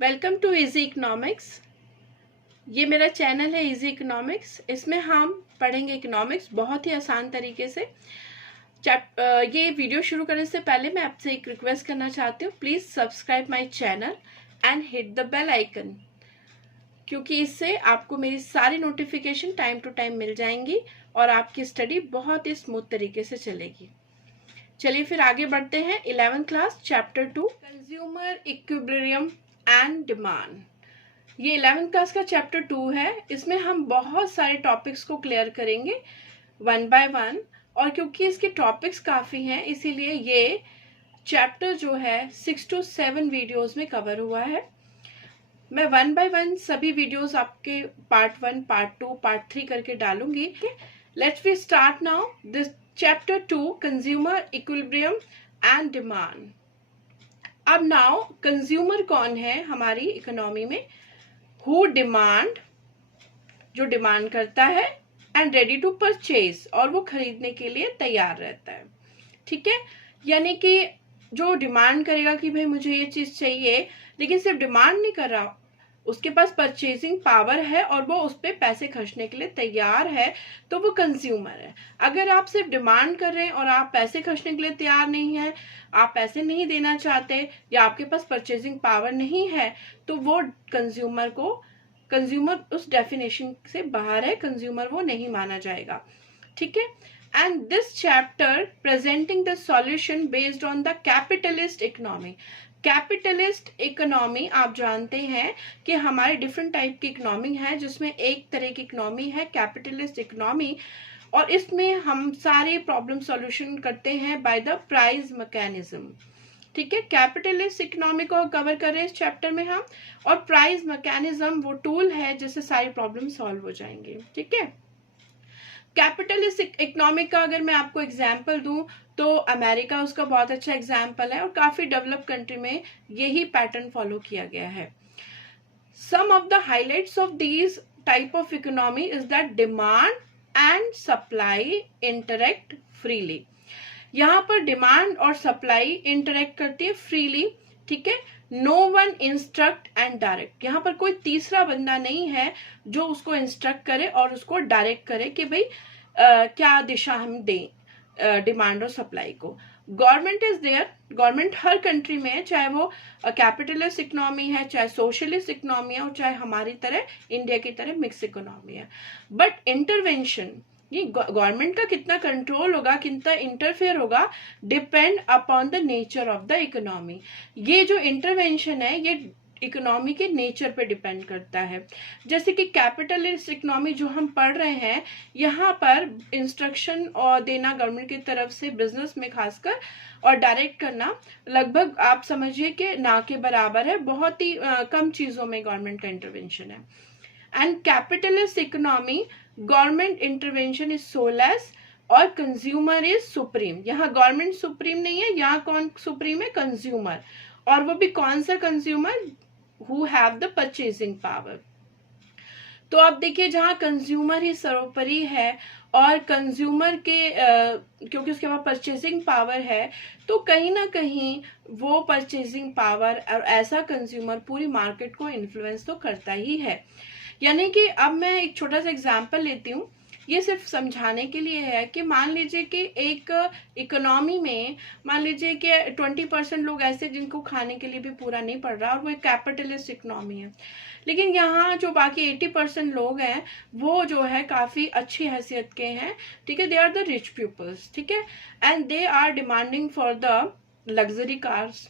Welcome to easy economics. ये मेरा channel है इजी इकोनॉमिक्स। इसमें हम पढ़ेंगे इकोनॉमिक्स बहुत ही आसान तरीके से। ये वीडियो शुरू करने से पहले मैं आपसे एक रिक्वेस्ट करना चाहती हूँ, please subscribe my channel and hit the bell icon, क्योंकि इससे आपको मेरी सारी नोटिफिकेशन टाइम टू टाइम मिल जाएंगी और आपकी स्टडी बहुत ही स्मूथ तरीके से चलेगी। चलिए फिर आगे बढ़ते हैं। 11th class chapter 2 consumer equilibrium and demand. ये 11th क्लास का चैप्टर 2 है। इसमें हम बहुत सारे टॉपिक्स को क्लियर करेंगे वन बाय वन, और क्योंकि इसके टॉपिक्स काफ़ी हैं इसीलिए ये चैप्टर जो है 6 to 7 वीडियोस में कवर हुआ है। मैं वन बाय वन सभी वीडियोस आपके पार्ट 1, पार्ट 2, पार्ट 3 करके डालूंगी। Let's we start now this chapter 2 consumer equilibrium and demand. अब नाउ कंज्यूमर कौन है हमारी इकोनॉमी में? हु डिमांड, जो डिमांड करता है, एंड रेडी टू परचेज, और वो खरीदने के लिए तैयार रहता है। ठीक है, यानी कि जो डिमांड करेगा कि भाई मुझे ये चीज चाहिए, लेकिन सिर्फ डिमांड नहीं कर रहा, उसके पास परचेजिंग पावर है और वो उस पर पैसे खर्चने के लिए तैयार है, तो वो कंज्यूमर है। अगर आप सिर्फ डिमांड कर रहे हैं और आप पैसे खर्चने के लिए तैयार नहीं है, आप पैसे नहीं देना चाहते, या आपके पास परचेजिंग पावर नहीं है, तो वो कंज्यूमर उस डेफिनेशन से बाहर है, कंज्यूमर वो नहीं माना जाएगा। ठीक है, and this chapter presenting the solution based on the capitalist economy. Capitalist economy आप जानते हैं कि हमारे डिफरेंट टाइप की इकोनॉमी है, जिसमें एक तरह की इकोनॉमी है कैपिटलिस्ट इकोनॉमी, और इसमें हम सारे प्रॉब्लम सॉल्यूशन करते हैं बाय द प्राइस मैकेनिज्म। ठीक है, कैपिटलिस्ट इकोनॉमी को कवर कर रहे हैं इस चैप्टर में हम, और प्राइस मैकेनिज्म वो टूल है जिससे सारी प्रॉब्लम सॉल्व हो जाएंगे। ठीक है, कैपिटलिस्ट इकोनॉमी का अगर मैं आपको एग्जाम्पल दूं तो अमेरिका उसका बहुत अच्छा एग्जाम्पल है, और काफी डेवलप कंट्री में यही पैटर्न फॉलो किया गया है। Some of the highlights of these type of economy is that demand and supply interact freely. यहाँ पर डिमांड और सप्लाई इंटरेक्ट करती है फ्रीली। ठीक है, no one instruct and direct. यहाँ पर कोई तीसरा बंदा नहीं है जो उसको इंस्ट्रक्ट करे और उसको डायरेक्ट करे कि भाई क्या दिशा हम दें डिमांड और सप्लाई को। गवर्नमेंट इज देयर, गवर्नमेंट हर कंट्री में है, चाहे वो कैपिटलिस्ट इकोनॉमी है, चाहे सोशलिस्ट इकोनॉमी है, और चाहे हमारी तरह इंडिया की तरह मिक्स इकोनॉमी है। बट इंटरवेंशन, ये गवर्नमेंट का कितना कंट्रोल होगा, कितना इंटरफेयर होगा, depend upon the nature of the economy. ये जो इंटरवेंशन है ये इकोनॉमी के नेचर पे डिपेंड करता है। जैसे कि कैपिटलिस्ट इकोनॉमी जो हम पढ़ रहे हैं, यहाँ पर इंस्ट्रक्शन और देना गवर्नमेंट की तरफ से बिजनेस में खासकर, और डायरेक्ट करना लगभग आप समझिए कि ना के बराबर है। बहुत ही कम चीजों में गवर्नमेंट का इंटरवेंशन है। And capitalist economy government intervention is so less और कंज्यूमर इज सुप्रीम। यहाँ गवर्नमेंट सुप्रीम नहीं है, यहाँ कौन सुप्रीम है? कंज्यूमर, और वो भी कौन सा consumer? Who have the purchasing power. तो आप देखिए, जहाँ कंज्यूमर ही सर्वोपरि है और कंज्यूमर के क्योंकि उसके पास परचेजिंग पावर है, तो कहीं ना कहीं वो परचेजिंग पावर और ऐसा कंज्यूमर पूरी मार्केट को इन्फ्लुएंस तो करता ही है। यानी कि अब मैं एक छोटा सा एग्जांपल लेती हूँ, ये सिर्फ समझाने के लिए है कि मान लीजिए कि एक इकोनॉमी में मान लीजिए कि 20% लोग ऐसे जिनको खाने के लिए भी पूरा नहीं पड़ रहा, और वो एक कैपिटलिस्ट इकोनॉमी है। लेकिन यहाँ जो बाकी 80% लोग हैं वो जो है काफी अच्छी हैसियत के हैं। ठीक है, they are the rich peoples. ठीक है, and they are demanding for the luxury cars.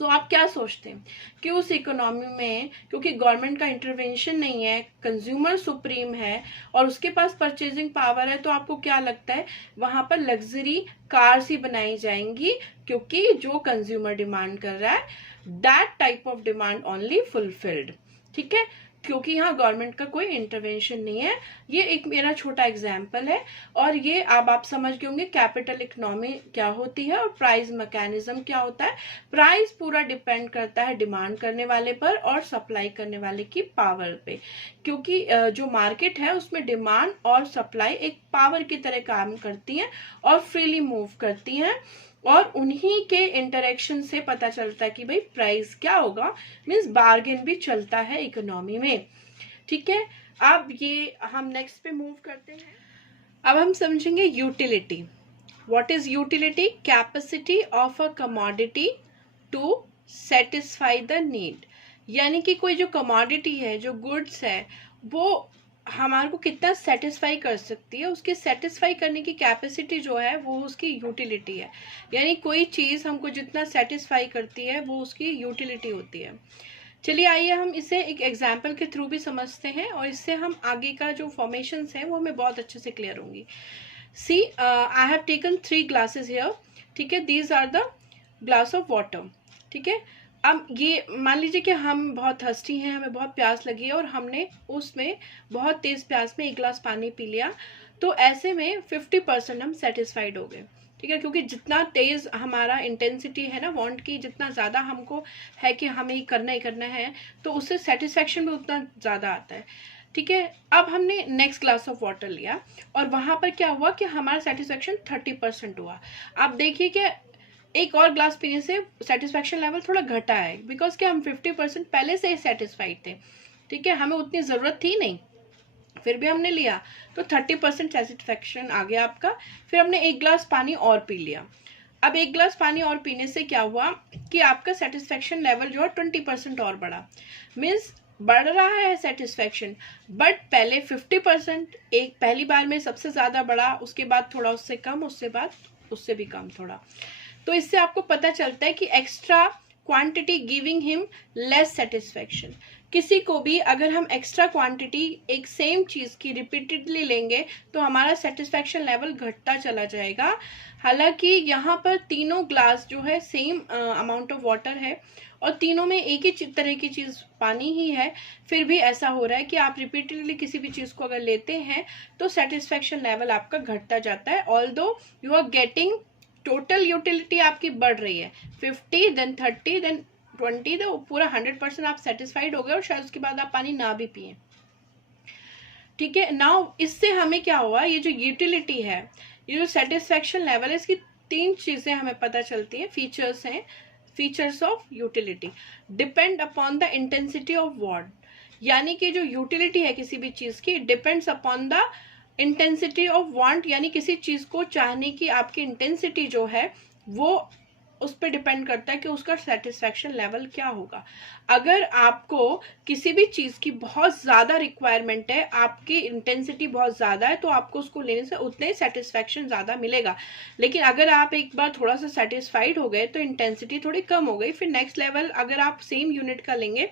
तो आप क्या सोचते हैं कि उस इकोनॉमी में, क्योंकि गवर्नमेंट का इंटरवेंशन नहीं है, कंज्यूमर सुप्रीम है और उसके पास परचेजिंग पावर है, तो आपको क्या लगता है वहां पर लग्जरी कार्स ही बनाई जाएंगी? क्योंकि जो कंज्यूमर डिमांड कर रहा है, that type of demand only fulfilled. ठीक है, क्योंकि यहाँ गवर्नमेंट का कोई इंटरवेंशन नहीं है। ये एक मेरा छोटा एग्जाम्पल है, और ये अब आप समझ गए होंगे कैपिटल इकोनॉमी क्या होती है और प्राइस मैकेनिज्म क्या होता है। प्राइस पूरा डिपेंड करता है डिमांड करने वाले पर और सप्लाई करने वाले की पावर पे, क्योंकि जो मार्केट है उसमें डिमांड और सप्लाई एक पावर की तरह काम करती हैं और फ्रीली मूव करती हैं। और उन्हीं के इंटरेक्शन से पता चलता है कि भाई प्राइस क्या होगा, मीन्स बार्गेन भी चलता है इकोनॉमी में। ठीक है, अब ये हम नेक्स्ट पे मूव करते हैं। अब हम समझेंगे utility. What is utility? Capacity of a commodity to satisfy the need. यानी कि कोई जो कमोडिटी है, जो गुड्स है, वो हमारे को कितना सेटिस्फाई कर सकती है, उसके सेटिस्फाई करने की कैपेसिटी जो है वो उसकी यूटिलिटी है। यानी कोई चीज़ हमको जितना सेटिस्फाई करती है वो उसकी यूटिलिटी होती है। चलिए आइए हम इसे एक एग्जाम्पल के थ्रू भी समझते हैं और इससे हम आगे का जो फॉर्मेशंस हैं वो हमें बहुत अच्छे से क्लियर होंगी। See I have taken 3 glasses here. ठीक है, these are the glass of water. ठीक है, अब ये मान लीजिए कि हम बहुत हस्ती हैं, हमें बहुत प्यास लगी है और हमने उसमें बहुत तेज़ प्यास में 1 गिलास पानी पी लिया, तो ऐसे में 50% हम सेटिस्फाइड हो गए। ठीक है, क्योंकि जितना तेज़ हमारा इंटेंसिटी है ना वांट की, जितना ज़्यादा हमको है कि हमें ही करना है, तो उससे सेटिस्फैक्शन भी उतना ज़्यादा आता है। ठीक है, अब हमने नेक्स्ट ग्लास ऑफ वाटर लिया और वहाँ पर क्या हुआ कि हमारा सेटिस्फैक्शन 30% हुआ। अब देखिए कि एक और ग्लास पीने से सेटिस्फैक्शन लेवल थोड़ा घटा है, बिकॉज कि हम 50% पहले से ही सेटिस्फाइड थे। ठीक है, हमें उतनी ज़रूरत थी नहीं, फिर भी हमने लिया तो 30% सेटिस्फैक्शन आ गया आपका। फिर हमने 1 गिलास पानी और पी लिया। अब 1 गिलास पानी और पीने से क्या हुआ कि आपका सेटिस्फैक्शन लेवल जो है 20% और बढ़ा। मीन्स बढ़ रहा है सेटिस्फैक्शन, बट पहले 50%, एक पहली बार में सबसे ज़्यादा बढ़ा, उसके बाद थोड़ा उससे कम, उससे बाद उससे भी कम थोड़ा। तो इससे आपको पता चलता है कि extra quantity giving him less satisfaction. किसी को भी अगर हम एक्स्ट्रा क्वांटिटी एक सेम चीज़ की रिपीटेडली लेंगे तो हमारा सेटिस्फैक्शन लेवल घटता चला जाएगा। हालांकि यहाँ पर तीनों ग्लास जो है सेम अमाउंट ऑफ वाटर है और तीनों में एक ही तरह की चीज़ पानी ही है, फिर भी ऐसा हो रहा है कि आप रिपीटेडली किसी भी चीज़ को अगर लेते हैं तो सेटिस्फैक्शन लेवल आपका घटता जाता है। Although you are getting, total utility आपकी बढ़ रही है, 50 देन 30 देन 20, तो पूरा 100% आप सेटिस्फाइड हो गए और शायद उसके बाद आप पानी ना भी पिए। ठीक है, नाउ इससे हमें क्या हुआ, ये जो यूटिलिटी है, ये जो सेटिस्फैक्शन लेवल है, इसकी 3 चीजें हमें पता चलती हैं, फीचर्स हैं। Features of utility depend upon the intensity of what. यानी कि जो यूटिलिटी है किसी भी चीज की, depends upon the intensity of want, यानी किसी चीज को चाहने की आपकी इंटेंसिटी जो है वो उस पर डिपेंड करता है कि उसका सेटिस्फैक्शन लेवल क्या होगा। अगर आपको किसी भी चीज़ की बहुत ज़्यादा रिक्वायरमेंट है, आपकी इंटेंसिटी बहुत ज़्यादा है, तो आपको उसको लेने से उतने ही सेटिस्फैक्शन ज़्यादा मिलेगा। लेकिन अगर आप एक बार थोड़ा सा सेटिस्फाइड हो गए तो इंटेंसिटी थोड़ी कम हो गई, फिर नेक्स्ट लेवल अगर आप सेम यूनिट का लेंगे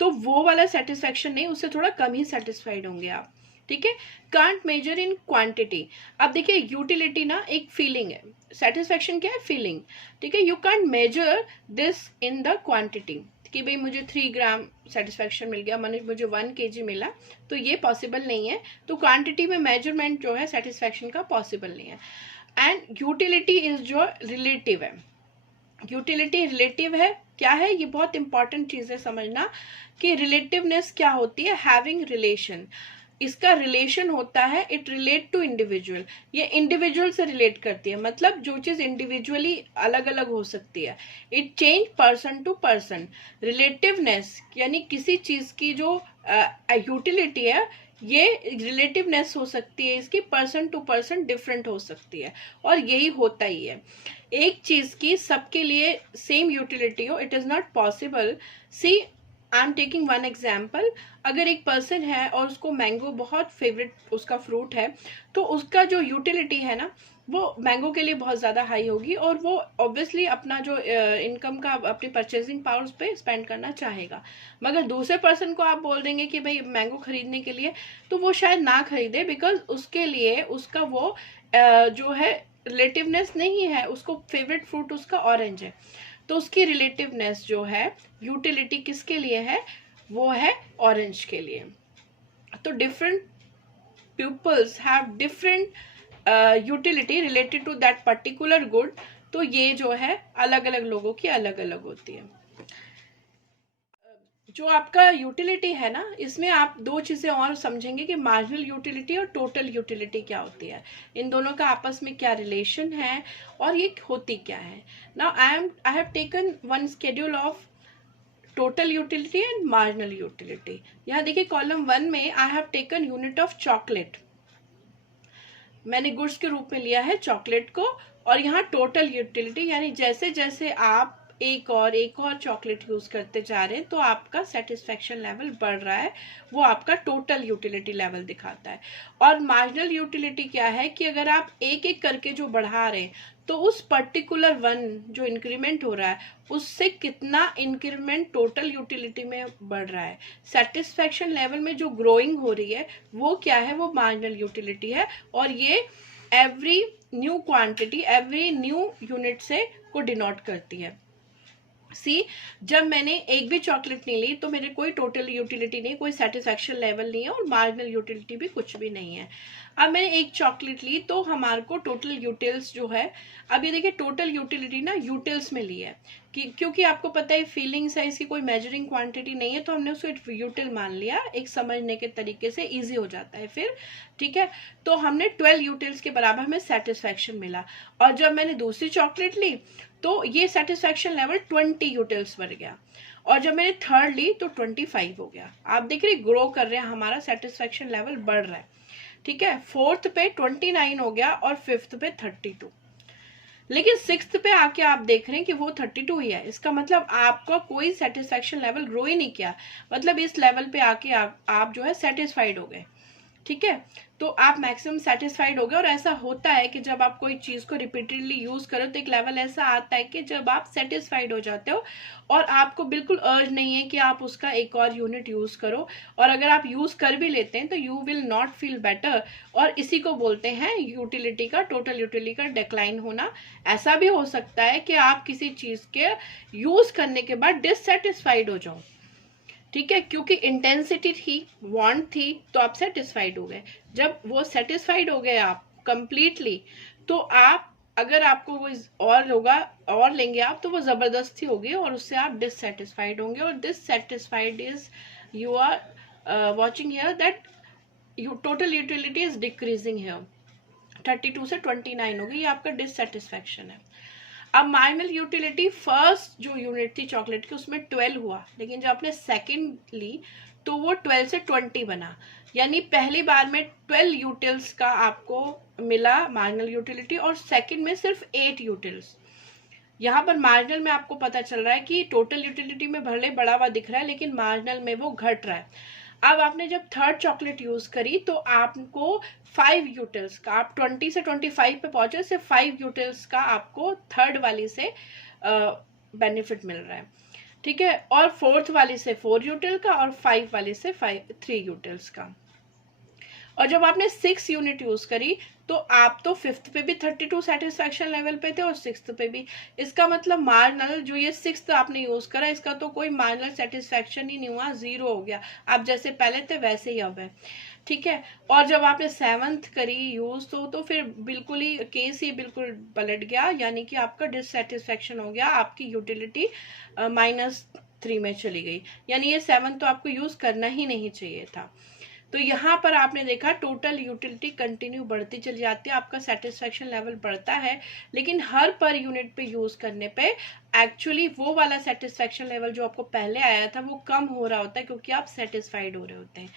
तो वो वाला सेटिस्फैक्शन नहीं, उससे थोड़ा कम ही सेटिस्फाइड होंगे आप। ठीक है, कांट मेजर इन क्वांटिटी। अब देखिए यूटिलिटी ना एक फीलिंग है, सेटिस्फैक्शन क्या है, फीलिंग। ठीक है, you can't measure this in the quantity कि भाई मुझे 3 ग्राम सेटिस्फैक्शन मिल गया, मुझे 1 kg मिला, तो ये पॉसिबल नहीं है। तो क्वांटिटी में मेजरमेंट जो है सेटिस्फैक्शन का पॉसिबल नहीं है। एंड यूटिलिटी इज जो रिलेटिव है, यूटिलिटी रिलेटिव है। क्या है, ये बहुत इंपॉर्टेंट चीज है समझना कि रिलेटिवनेस क्या होती है, हैविंग रिलेशन। इसका रिलेशन होता है, इट रिलेट टू इंडिविजुअल, ये इंडिविजुअल से रिलेट करती है, मतलब जो चीज इंडिविजुअली अलग अलग हो सकती है, it change person to person. Relativeness यानी किसी चीज की जो यूटिलिटी है, ये रिलेटिवनेस हो सकती है, इसकी पर्सन टू पर्सन डिफरेंट हो सकती है, और यही होता ही है। एक चीज की सबके लिए सेम यूटिलिटी हो, it is not possible. See I am taking one example. अगर एक पर्सन है और उसको मैंगो बहुत फेवरेट उसका फ्रूट है, तो उसका जो यूटिलिटी है ना वो मैंगो के लिए बहुत ज़्यादा हाई होगी, और वो ऑब्वियसली अपना जो इनकम का अपनी परचेजिंग पावर उस पर स्पेंड करना चाहेगा। मगर दूसरे पर्सन को आप बोल देंगे कि भाई मैंगो खरीदने के लिए, तो वो शायद ना खरीदे, बिकॉज उसके लिए उसका वो जो है रिलेटिवनेस नहीं है, उसको फेवरेट फ्रूट उसका ऑरेंज है, तो उसकी रिलेटिवनेस जो है, यूटिलिटी किसके लिए है, वो है ऑरेंज के लिए। तो different peoples have different utility related to that particular good. तो ये जो है अलग अलग लोगों की अलग अलग होती है। जो आपका यूटिलिटी है ना, इसमें आप दो चीज़ें और समझेंगे कि मार्जिनल यूटिलिटी और टोटल यूटिलिटी क्या होती है, इन दोनों का आपस में क्या रिलेशन है और ये होती क्या है। Now I have taken one schedule of total utility and marginal utility. यहाँ देखिए कॉलम 1 में आई have taken unit of chocolate, मैंने गुड्स के रूप में लिया है चॉकलेट को, और यहाँ टोटल यूटिलिटी यानी जैसे जैसे आप एक और चॉकलेट यूज करते जा रहे हैं तो आपका सेटिस्फेक्शन लेवल बढ़ रहा है, वो आपका टोटल यूटिलिटी लेवल दिखाता है। और मार्जिनल यूटिलिटी क्या है कि अगर आप एक एक करके जो बढ़ा रहे हैं तो उस पर्टिकुलर वन जो इंक्रीमेंट हो रहा है उससे कितना इंक्रीमेंट टोटल यूटिलिटी में बढ़ रहा है, सेटिस्फेक्शन लेवल में जो ग्रोइंग हो रही है वो क्या है, वो मार्जिनल यूटिलिटी है। और ये every new quantity, every new unit से को डिनोट करती है। सी, जब मैंने एक भी चॉकलेट नहीं ली तो मेरे कोई टोटल यूटिलिटी नहीं, कोई सेटिस्फेक्शन लेवल नहीं है और मार्जिनल यूटिलिटी भी कुछ भी नहीं है। अब मैंने एक चॉकलेट ली तो हमारे को टोटल यूटिल्स जो है, अब ये देखिए टोटल यूटिलिटी ना यूटिल्स में ली है क्योंकि आपको पता है फीलिंग्स है, इसकी कोई मेजरिंग क्वांटिटी नहीं है तो हमने उसको यूटिल मान लिया, एक समझने के तरीके से इजी हो जाता है फिर, ठीक है। तो हमने 12 यूटिल्स के बराबर हमें सेटिस्फेक्शन मिला। और जब मैंने दूसरी चॉकलेट ली तो ये सेटिस्फेक्शन लेवल 20 यूटिल्स बढ़ गया, और जब मैंने थर्ड ली तो 25 हो गया। आप देख रहे ग्रो कर रहे हैं, हमारा सेटिस्फेक्शन लेवल बढ़ रहा है, ठीक है। फोर्थ पे 29 हो गया और फिफ्थ पे 32, लेकिन सिक्स्थ पे आके आप देख रहे हैं कि वो 32 ही है। इसका मतलब आपका कोई सेटिस्फेक्शन लेवल ग्रो ही नहीं किया, मतलब इस लेवल पे आके आप जो है सेटिस्फाइड हो गए, ठीक है। तो आप मैक्सिमम सेटिस्फाइड हो गए। और ऐसा होता है कि जब आप कोई चीज को रिपीटेडली यूज करो तो एक लेवल ऐसा आता है कि जब आप सेटिस्फाइड हो जाते हो और आपको बिल्कुल अर्ज नहीं है कि आप उसका एक और यूनिट यूज करो, और अगर आप यूज कर भी लेते हैं तो you will not feel better, और इसी को बोलते हैं यूटिलिटी का, टोटल यूटिलिटी का डिक्लाइन होना। ऐसा भी हो सकता है कि आप किसी चीज के यूज करने के बाद डिससेटिस्फाइड हो जाओ, ठीक है, क्योंकि इंटेंसिटी थी, वांट थी, तो आप सेटिस्फाइड हो गए। जब वो सेटिस्फाइड हो गए आप कंप्लीटली, तो आप अगर आपको वो और होगा और लेंगे आप तो वो जबरदस्ती होगी और उससे आप डिससेटिस्फाइड होंगे। और dissatisfied is you are watching here that total utility is decreasing here, 32 से 29 होगी, ये आपका डिससेटिस्फैक्शन है। अब मार्जिनल यूटिलिटी फर्स्ट जो यूनिट थी चॉकलेट की उसमें 12 हुआ, लेकिन जब आपने सेकंड ली तो वो 12 से 20 बना, यानी पहली बार में 12 यूटिल्स का आपको मिला मार्जिनल यूटिलिटी और सेकंड में सिर्फ 8 यूटिल्स। यहाँ पर मार्जिनल में आपको पता चल रहा है कि टोटल यूटिलिटी में भले बढ़ा हुआ दिख रहा है लेकिन मार्जिनल में वो घट रहा है। अब आपने जब थर्ड चॉकलेट यूज करी तो आपको 5 यूटिल्स का, आप 20 से 25 पे पहुंचे, सिर्फ 5 यूटिल्स का आपको थर्ड वाली से बेनिफिट मिल रहा है, ठीक है। और फोर्थ वाली से 4 यूटिल का और 5 वाली से 3 यूटिल्स का। और जब आपने 6 यूनिट यूज करी तो आप तो फिफ्थ पे भी 32 सेटिस्फैक्शन लेवल पे थे और सिक्स्थ पे भी। इसका मतलब मार्जिनल जो ये सिक्स्थ आपने यूज करा इसका तो कोई मार्जिनल सेटिस्फैक्शन ही नहीं हुआ, 0 हो गया, आप जैसे पहले थे वैसे ही अब है, ठीक है। और जब आपने 7th करी यूज तो फिर बिल्कुल ही केस ही बिल्कुल पलट गया, यानी कि आपका डिससेटिस्फैक्शन हो गया, आपकी यूटिलिटी -3 में चली गई, यानी ये 7 तो आपको यूज करना ही नहीं चाहिए था। तो यहाँ पर आपने देखा टोटल यूटिलिटी कंटिन्यू बढ़ती चली जाती है, आपका सेटिस्फैक्शन लेवल बढ़ता है, लेकिन हर पर यूनिट पे यूज करने पे एक्चुअली वो वाला सेटिस्फैक्शन लेवल जो आपको पहले आया था वो कम हो रहा होता है क्योंकि आप सेटिस्फाइड हो रहे होते हैं।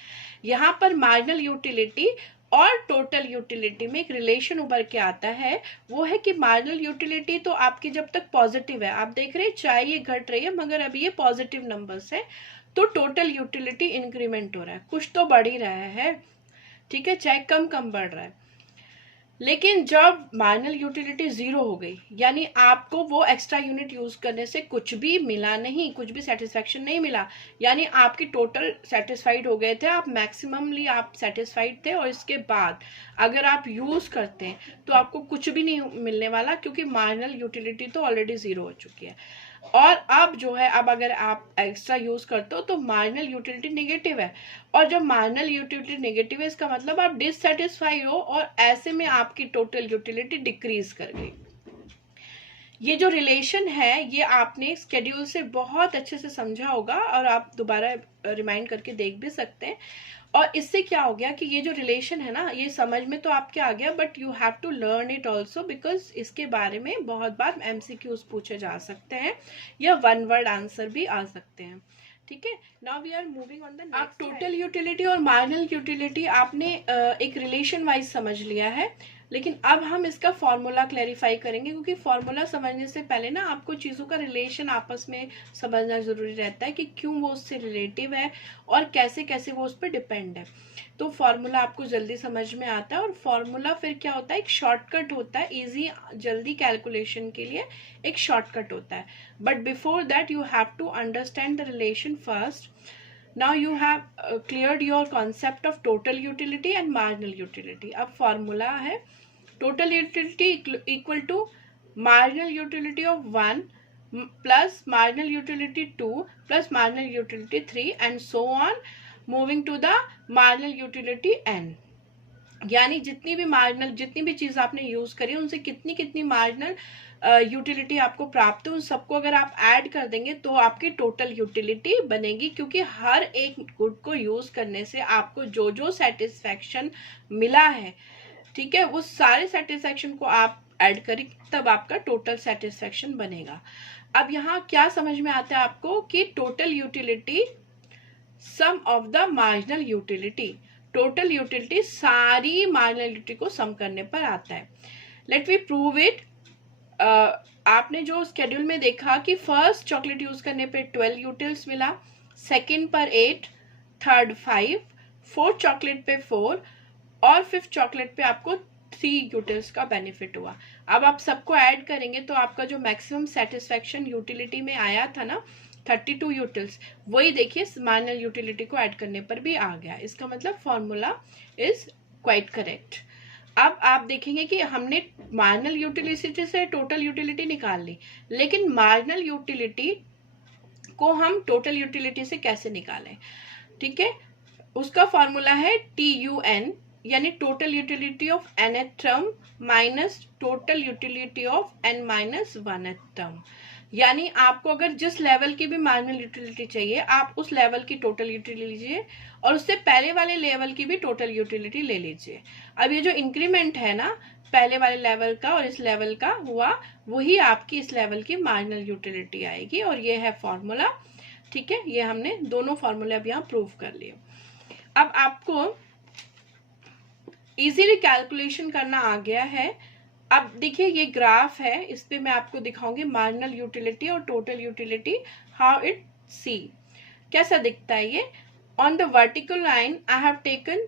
यहाँ पर मार्जिनल यूटिलिटी और टोटल यूटिलिटी में एक रिलेशन उभर के आता है, वो है कि मार्जिनल यूटिलिटी तो आपकी जब तक पॉजिटिव है, आप देख रहे हैं चाहे ये घट रही है मगर अभी ये पॉजिटिव नंबर्स है, तो टोटल यूटिलिटी इंक्रीमेंट हो रहा है, कुछ तो बढ़ ही रहा है, ठीक है, चाहे कम कम बढ़ रहा है। लेकिन जब मार्जिनल यूटिलिटी 0 हो गई, यानी आपको वो एक्स्ट्रा यूनिट यूज करने से कुछ भी मिला नहीं, कुछ भी सेटिस्फैक्शन नहीं मिला, यानी आपकी टोटल सेटिस्फाइड हो गए थे, आप मैक्सिममली आप सेटिस्फाइड थे, और इसके बाद अगर आप यूज करते हैं तो आपको कुछ भी नहीं मिलने वाला क्योंकि मार्जिनल यूटिलिटी तो ऑलरेडी 0 हो चुकी है। और अब जो है, अब अगर आप एक्स्ट्रा यूज करते हो तो मार्जिनल यूटिलिटी नेगेटिव है, और जब मार्जिनल यूटिलिटी नेगेटिव है इसका मतलब आप डिससेटिस्फाइड हो, और ऐसे में आपकी टोटल यूटिलिटी डिक्रीज कर गई। ये जो रिलेशन है ये आपने स्केड्यूल से बहुत अच्छे से समझा होगा और आप दोबारा रिमाइंड करके देख भी सकते हैं। और इससे क्या हो गया कि ये जो रिलेशन है ना ये समझ में तो आपके आ गया, but you have to learn it also, because इसके बारे में बहुत बार MCQs पूछे जा सकते हैं या वन वर्ड आंसर भी आ सकते हैं। ठीक है, now we are moving on the next. आप टोटल यूटिलिटी और मार्जिनल यूटिलिटी आपने एक रिलेशन वाइज समझ लिया है, लेकिन अब हम इसका फॉर्मूला क्लैरिफाई करेंगे, क्योंकि फॉर्मूला समझने से पहले ना आपको चीज़ों का रिलेशन आपस में समझना ज़रूरी रहता है कि क्यों वो उससे रिलेटिव है और कैसे कैसे वो उस पर डिपेंड है। तो फॉर्मूला आपको जल्दी समझ में आता है, और फॉर्मूला फिर क्या होता है, एक शॉर्टकट होता है, इजी जल्दी कैलकुलेशन के लिए एक शॉर्टकट होता है। But before that you have to understand the relation first. Now you have cleared your concept of total utility and marginal utility. अब फॉर्मूला है total utility equal to marginal utility of 1 plus marginal utility 2 plus marginal utility 3 and so on, moving to the marginal utility n. यानी जितनी भी चीज आपने use करी उनसे कितनी कितनी मार्जिनल यूटिलिटी आपको प्राप्त है, उन सबको अगर आप ऐड कर देंगे तो आपकी टोटल यूटिलिटी बनेगी, क्योंकि हर एक गुड को यूज करने से आपको जो जो सेटिस्फैक्शन मिला है, ठीक है, उस सारे सेटिस्फैक्शन को आप ऐड करें तब आपका टोटल सेटिस्फैक्शन बनेगा। अब यहाँ क्या समझ में आता है आपको कि total utility sum of the marginal utility, total utility सारी मार्जिनल यूटिलिटी को सम करने पर आता है। Let we prove it. आपने जो स्केड्यूल में देखा कि फर्स्ट चॉकलेट यूज करने पे 12 यूटिल्स मिला, सेकंड पर 8, थर्ड 5, फोर्थ चॉकलेट पे 4 और फिफ्थ चॉकलेट पे आपको 3 यूटिल्स का बेनिफिट हुआ। अब आप सबको ऐड करेंगे तो आपका जो मैक्सिमम सेटिस्फैक्शन यूटिलिटी में आया था ना 32 यूटिल्स, वही देखिए मार्जिनल यूटिलिटी को ऐड करने पर भी आ गया। इसका मतलब फॉर्मूला इज क्वाइट करेक्ट। अब आप देखेंगे कि हमने मार्जिनल यूटिलिटी से टोटल यूटिलिटी निकाल ली, लेकिन मार्जिनल यूटिलिटी को हम टोटल यूटिलिटी से कैसे निकालें? ठीक है, उसका फॉर्मूला है TUN, यानी total utility of nth term minus total utility of n minus 1th term. यानी आपको अगर जिस लेवल की भी मार्जिनल यूटिलिटी चाहिए आप उस लेवल की टोटल यूटिलिटी लीजिए और उससे पहले वाले लेवल की भी टोटल यूटिलिटी ले लीजिए। अब ये जो इंक्रीमेंट है ना पहले वाले लेवल का और इस लेवल का हुआ, वही आपकी इस लेवल की मार्जिनल यूटिलिटी आएगी, और ये है फॉर्मूला। ठीक है, ये हमने दोनों फॉर्मूले अब यहाँ प्रूव कर लिए। अब आपको इजीली कैलकुलेशन करना आ गया है। अब देखिए ये ग्राफ है, इस पे मैं आपको दिखाऊंगी मार्जिनल यूटिलिटी और टोटल यूटिलिटी, हाउ इट सी, कैसा दिखता है ये। On the vertical line I have taken,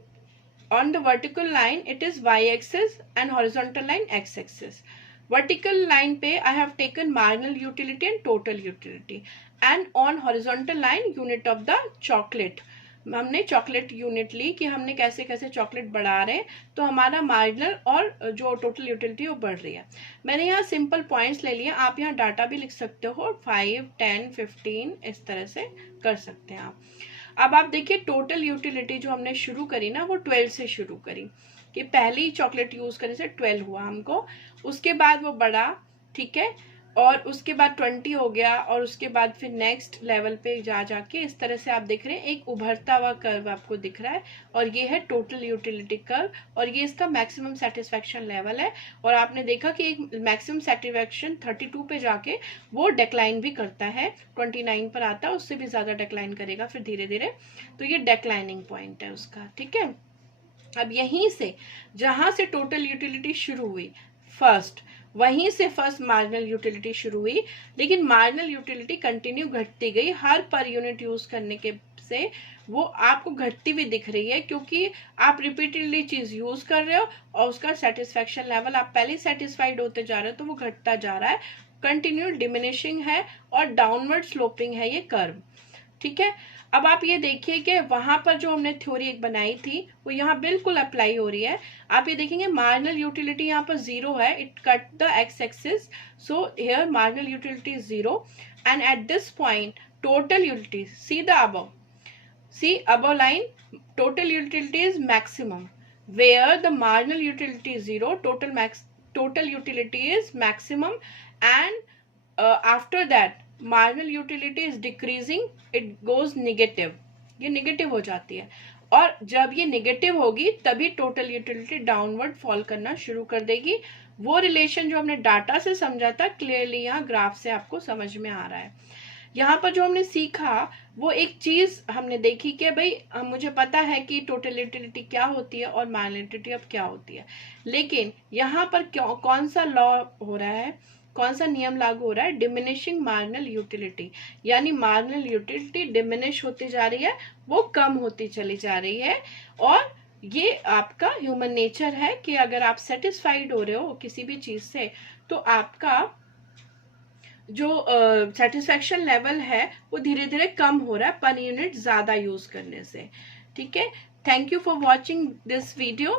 on the vertical line it is y axis and horizontal line x axis. Vertical line पे I have taken marginal utility and total utility, and on horizontal line unit of the chocolate, हमने chocolate unit ली कि हमने कैसे कैसे chocolate बढ़ा रहे हैं, तो हमारा मार्जिनल और जो टोटल यूटिलिटी वो बढ़ रही है। मैंने यहाँ सिंपल पॉइंट्स ले लिए, आप यहाँ डाटा भी लिख सकते हो 5, 10, 15 इस तरह से कर सकते हैं आप। अब आप देखिए टोटल यूटिलिटी जो हमने शुरू करी ना वो 12 से शुरू करी, कि पहली चॉकलेट यूज करने से 12 हुआ हमको, उसके बाद वो बढ़ा, ठीक है, और उसके बाद 20 हो गया, और उसके बाद फिर नेक्स्ट लेवल पे जाके इस तरह से आप देख रहे हैं एक उभरता हुआ कर्व आपको दिख रहा है, और ये है टोटल यूटिलिटी कर्व, और ये इसका मैक्सिमम सेटिस्फैक्शन लेवल है। और आपने देखा कि एक मैक्सिमम सेटिस्फैक्शन 32 पे जाके वो डिक्लाइन भी करता है, 29 पर आता है, उससे भी ज्यादा डिक्लाइन करेगा फिर धीरे धीरे, तो ये डिक्लाइनिंग पॉइंट है उसका। ठीक है, अब यहीं से जहां से टोटल यूटिलिटी शुरू हुई फर्स्ट, वहीं से फर्स्ट मार्जिनल यूटिलिटी शुरू हुई, लेकिन मार्जिनल यूटिलिटी कंटिन्यू घटती गई हर पर यूनिट यूज करने के से वो आपको घटती हुई दिख रही है, क्योंकि आप रिपीटेडली चीज यूज कर रहे हो और उसका सेटिस्फैक्शन लेवल आप पहले सेटिस्फाइड होते जा रहे हो, तो वो घटता जा रहा है, कंटिन्यू डिमिनिशिंग है और डाउनवर्ड स्लोपिंग है ये कर्व। ठीक है, अब आप ये देखिए कि वहां पर जो हमने थ्योरी एक बनाई थी वो यहाँ बिल्कुल अप्लाई हो रही है। आप ये देखेंगे मार्जिनल यूटिलिटी यहाँ पर 0 है, it cut the X axis, so here marginal utility is 0, and at this point total utility, see the above, see above line, total utility is maximum, where the marginal utility is 0, total utility is maximum, and after that marginal utility is decreasing, it goes negative, ये negative हो जाती है, और जब ये negative होगी तभी total utility downward fall करना शुरू कर देगी। वो रिलेशन जो हमने डाटा से समझा था क्लियरली यहाँ ग्राफ से आपको समझ में आ रहा है। यहाँ पर जो हमने सीखा वो एक चीज हमने देखी कि भाई मुझे पता है कि टोटल यूटिलिटी क्या होती है और मार्जिनल यूटिलिटी अब क्या होती है, लेकिन यहाँ पर क्यों कौन सा लॉ हो रहा है, कौन सा नियम लागू हो रहा है, डिमिनिशिंग मार्जिनल यूटिलिटी, यानी मार्जिनल यूटिलिटी डिमिनिश होती जा रही है, वो कम होती चली जा रही है। और ये आपका ह्यूमन नेचर है कि अगर आप सेटिस्फाइड हो रहे हो किसी भी चीज से तो आपका जो सेटिस्फेक्शन लेवल है वो धीरे धीरे कम हो रहा है पर यूनिट ज्यादा यूज करने से। ठीक है, thank you for watching this video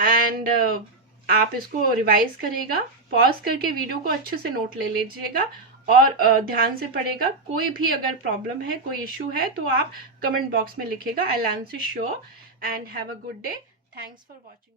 and आप इसको रिवाइज करिएगा, पॉज करके वीडियो को अच्छे से नोट ले लीजिएगा और ध्यान से पढ़ेगा। कोई भी अगर प्रॉब्लम है, कोई इश्यू है तो आप कमेंट बॉक्स में लिखेगा। I will answer sure and have a good day. Thanks for watching.